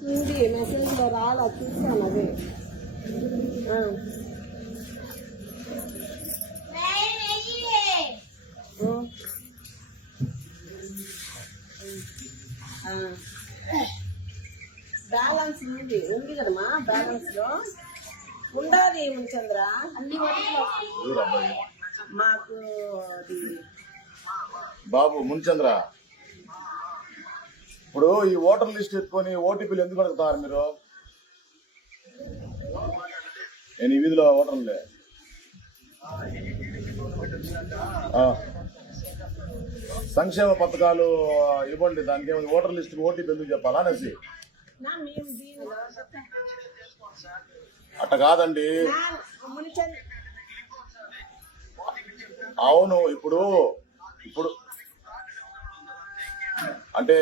ఉంది. మెసేజ్లో రాలా చూసాను అదే. బ్యాలెన్స్ ఉంది. ఉంది కదమ్మా బ్యాలెన్స్లో. ఉండాలి చంద్ర అన్ని మాకు అది బాబు ముంచంద్ర ఇప్పుడు ఈ ఓటర్ లిస్ట్ ఎత్తుకొని ఓటీపీలు ఎందుకు అడుగుతారు మీరు? నేను ఈ వీధిలో ఓటర్లే. సంక్షేమ పథకాలు ఇవ్వండి దానికి ఏమైనా ఓటర్ లిస్ట్ ఓటీపీ ఎందుకు చెప్పాలా అనేసి? అట్ట కాదండి. అవును ఇప్పుడు ఇప్పుడు అంటే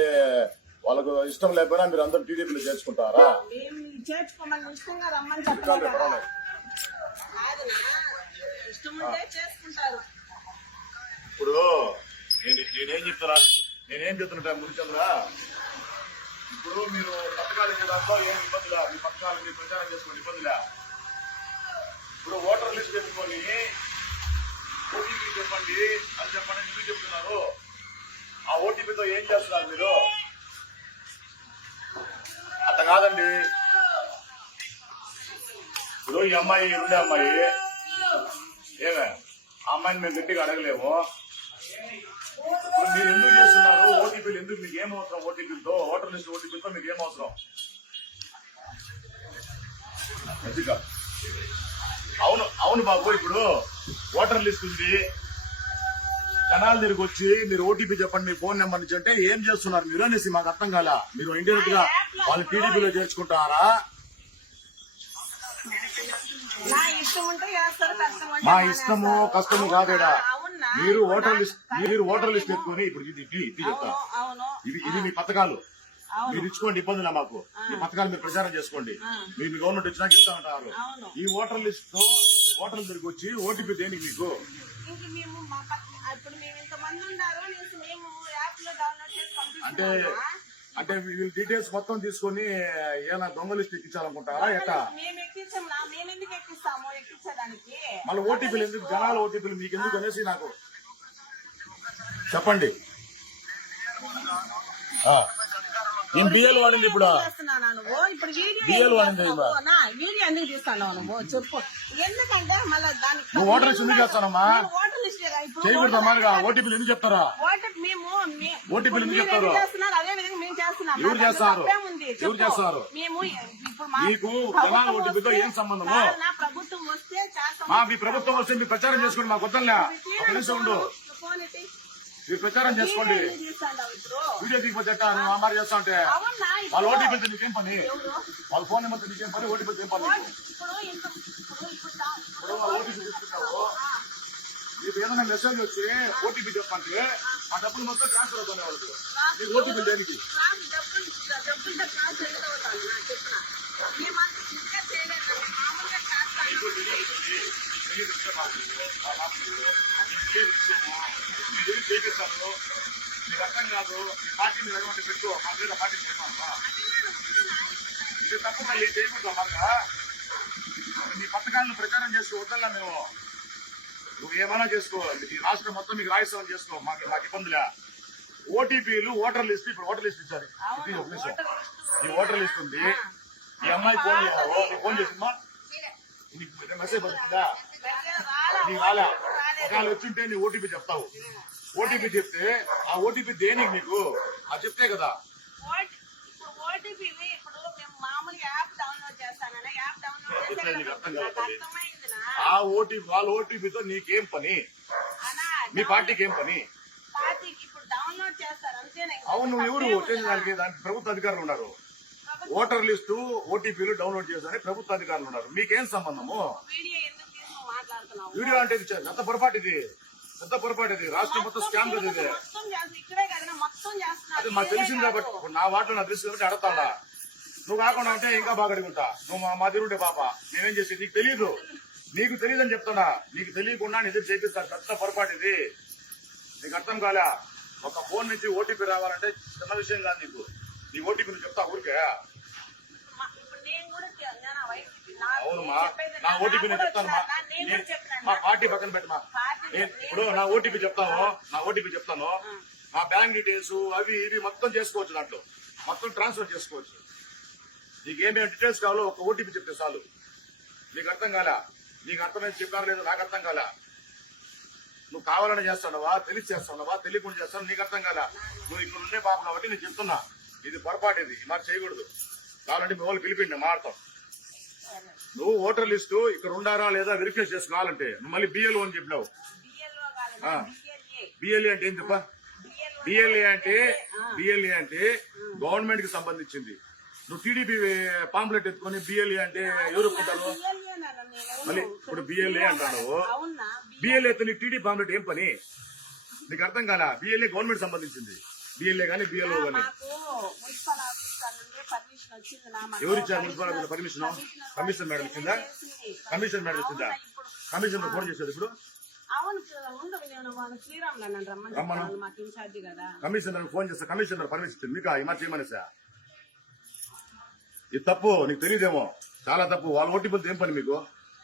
వాళ్ళకు ఇష్టం లేకపోయినా మీరు అందరూ టీడీపీలో చేర్చుకుంటారా? చేర్చుకోమని ఇష్టంగా రమ్మని ఇప్పుడు నేను నేనేం చెప్తారా నేనేం చెప్తున్నా ముంచంద్ర ఇప్పుడు మీరు పథకాలు దాంట్లో ఏం ఇబ్బందిలా? మీ పథకాలు మీరు ప్రచారం చేసుకోండి ఇబ్బందిలా? ఇప్పుడు ఓటర్ లిస్ట్ పెట్టుకొని ఓటీపీ చెప్పండి అని చెప్పండి ఎందుకు చెప్తున్నారు? ఆ ఓటీపీతో ఏం చేస్తున్నారు మీరు? కాదండి. ఇప్పుడు ఈ అమ్మాయి ఉండే అమ్మాయి ఏమే? ఆ అమ్మాయిని మేము గట్టిగా అడగలేము. మీరు ఎందుకు చేస్తున్నారు? ఓటీపీలు ఎందుకు? మీకు ఏం అవసరం ఓటీపీలతో? ఓటర్ లిస్ట్ ఓటీపీలతో మీకు ఏం అవసరం? అవును అవును బాబు ఇప్పుడు ఓటర్ లిస్ట్ ఉంది. జనాల దగ్గరికి వచ్చి మీరు ఓటీపీ చెప్పండి మీ ఫోన్ నెంబర్ నుంచి అంటే ఏం చేస్తున్నారు మీరు అనేసి మాకు అర్థం కాల? మీరు ఇండైరెక్ట్గా వాళ్ళు టీడీపీలో చేర్చుకుంటారా? మా. ఇష్టము కష్టము కాదేడా? మీరు ఓటర్ లిస్ట్ మీరు ఓటర్ లిస్ట్ పెట్టుకొని ఇప్పుడు ఇది ఇది ఇది చెప్తా. ఇది ఇది మీ పథకాలు. మీరు ఇచ్చుకోండి ఇబ్బందులే మాకు. ఈ పథకాలు మీరు ప్రచారం చేసుకోండి. మీరు మీ గవర్నమెంట్ వచ్చినాక ఇస్తా ఉంటారు అవును. ఈ ఓటర్ లిస్ట్తో ఓటర్ల దగ్గరికి వచ్చి ఓటీపీ దేనికి మీకు? ఇంక మేము మా పక్క ఇప్పుడు మేము ఇంతమంది ఉన్నారు అనేసి మేము యాప్లో డౌన్లోడ్ చేసి అంటే పంపిస్తున్నామా అంటే వీళ్ళ డీటెయిల్స్ మొత్తం తీసుకొని ఏమైనా దొంగ లిస్ట్ ఎక్కించాలనుకుంటారా ఎట్టా? మేము ఎక్కించాం నా మేము ఎందుకు ఎక్కిస్తాము ఎక్కించడానికి? మళ్ళీ ఓటీపీలు ఎందుకు జనాల ఓటీపీలు మీకు ఎందుకు అనేసి నాకు చెప్పండి. ఆ. నేను బిఎల్ వాడింది ఇప్పుడు. ఎందుకు వాడింది నువ్వు? ఓటర్ లిస్ట్ ఎందుకు చేస్తానమ్మా. చేయకూడదు అమ్మారుగా ఓటీపీలు ఎందుకు చెప్తారా? మే- ఓటీపీలు ఎందుకు చెప్తారు? ఎవరు చేస్తారు? ఎవరు. చేస్తారు? మా మీకు జనాల ఓటీపీతో ఏం సంబంధము? మా మీ ప్రభుత్వం వస్తే మీరు ప్రచారం చేసుకోండి మాకు వద్దలే ఉండు. మీరు ప్రచారం చేసుకోండి. వీడియో దిగిపోతే ఎట్టా? నువ్వు అమ్మారు చేస్తా అవునా వాళ్ళ? ఓటీపీతో నీకేం పని? వాళ్ళ ఫోన్ నెంబర్తో నీకేం పని? ఓటీపీతో ఏం పని? ఇప్పుడు వాళ్ళ ఓటీపీ తీసుకుంటావు. మీకు ఏదైనా మెసేజ్ వచ్చి ఓటీపీ చెప్పండి. ఆ డబ్బులు మొత్తం ట్రాన్స్ఫర్ అవుతాయి వాళ్ళకి. మీకు ఓటీపీ దేనికి? మాకు. అర్థం కాదు పార్టీని ఎటువంటి పెట్టు మా మీద పార్టీ చేయమా ఇది తప్పు మళ్ళీ చేయకూడదు మీ పథకాలను ప్రచారం చేస్తూ వద్దల్లా మేము నువ్వు ఏమైనా చేసుకో ఈ రాష్ట్రం మొత్తం మీకు రాయిస్తామని చేసుకో మాకు మాకు ఇబ్బందిలే ఓటీపీలు ఓటర్ లిస్ట్ ఇప్పుడు ఓటర్ లిస్ట్ ఇచ్చారు. ఈ ఓటర్ లిస్ట్ ఉంది. ఈ అమ్మాయి ఫోన్ నీ ఫోన్ చేసిందా? నీకు మెసేజ్ పడుతుందా ఒకవేళ వచ్చింటే నీ ఓటీపీ చెప్తావు. ఓటీపీ చెప్తే ఆ ఓటీపీ దేనికి నీకు? అది చెప్తే కదా. ఆ ఓటీపీ వాళ్ళ ఓటీపీతో నీకేం పని? మీ పార్టీకి ఏం పని అవును నువ్వు ఎవరు? చేసేదానికి దానికి ప్రభుత్వ అధికారులు ఉన్నారు. ఓటర్ లిస్టు ఓటీపీలు డౌన్లోడ్ చేసేదానికి ప్రభుత్వ అధికారులు ఉన్నారు. మీకేం సంబంధము? వీడియో అంటే ఇది పెద్ద పొరపాటు ఇది? పెద్ద పొరపాటు ఇది? రాష్ట్రం మొత్తం స్కామ్ కదా ఇది. అది మాకు తెలిసింది కాబట్టి నా వాటిలో నాకు తెలుసు కాబట్టి అడతాడా నువ్వు కాకుండా అంటే ఇంకా బాగా అడుగుంటా నువ్వు మా మా ఉంటే పాప. నేనేం చేసేది? నీకు తెలియదు నీకు తెలియదు అని చెప్తున్నా నీకు తెలియకుండా నేను ఎదురు చేపిస్తాను. పెద్ద పొరపాటు ఇది. నీకు అర్థం కాలే. ఒక ఫోన్ నుంచి ఓటీపీ రావాలంటే చిన్న విషయం కాదు నీకు. నీ ఓటీపీ నువ్వు చెప్తా ఊరికే? చెప్పమ్మా నా ఓటీపీ నేను చెప్తానమ్మా. మా పార్టీ పక్కన పెట్టమా? ఇప్పుడు నా ఓటీపీ చెప్తాను నా ఓటీపీ చెప్తాను. నా బ్యాంక్ డీటెయిల్స్ అవి ఇవి మొత్తం చేసుకోవచ్చు దాంట్లో. మొత్తం ట్రాన్స్ఫర్ చేసుకోవచ్చు. నీకు ఏమేమి డీటెయిల్స్ కావాలో ఒక ఓటీపీ చెప్తే చాలు. నీకు అర్థం కాలా? నీకు అర్థమైంది చెప్పారు లేదు నాకు అర్థం కాలా? నువ్వు కావాలని చేస్తున్నావా? తెలిసి చేస్తున్నావా? తెలియకుండా చేస్తావు నీకు అర్థం కాలా? నువ్వు ఇక్కడ ఉండే పాప కాబట్టి నేను చెప్తున్నా. ఇది పొరపాటు ఇది. మరి చేయకూడదు. కావాలంటే మీ వాళ్ళు పిలిపిండి మాడతాం నువ్వు ఓటర్ లిస్టు ఇక్కడ ఉండారా లేదా వెరిఫై చేసుకోవాలంటే నువ్వు మళ్ళీ బిఎల్ఓ అని చెప్పినావు. బిఎల్ఏ అంటే ఏం చెప్ప బిఎల్ఏ అంటే బిఎల్ఏ అంటే గవర్నమెంట్కి సంబంధించింది నువ్వు టీడీపీ పాంప్లెట్ ఎత్తుకొని బిఎల్ఏ అంటే ఎవరు ఒప్పుకుంటారు మళ్ళీ ఇప్పుడు బిఎల్ఏ అంటాను బిఎల్ఏ నీకు టీడీ పాంప్లెట్ ఏం పని నీకు అర్థం కాలా బిఎల్ఏ గవర్నమెంట్ సంబంధించింది బిఎల్ఏ కానీ బిఎల్ఓ కానీ ఎవరు ఇచ్చారు? పర్మిషన్ కమిషనర్ మేడం ఇచ్చిందా? చేసింది. కమిషనర్ మేడం ఇచ్చిందా? కమిషనర్ ఫోన్ చేసేది ఇప్పుడు? కమిషనర్ ఫోన్ చేస్తా కమిషనర్ పర్మిషన్ ఇచ్చింది. మీకు? ఈ మాట చేయమనేసా? ఇది తప్పు నీకు తెలియదేమో చాలా తప్పు. వాళ్ళ ఓటీపీలతో ఏం పని మీకు?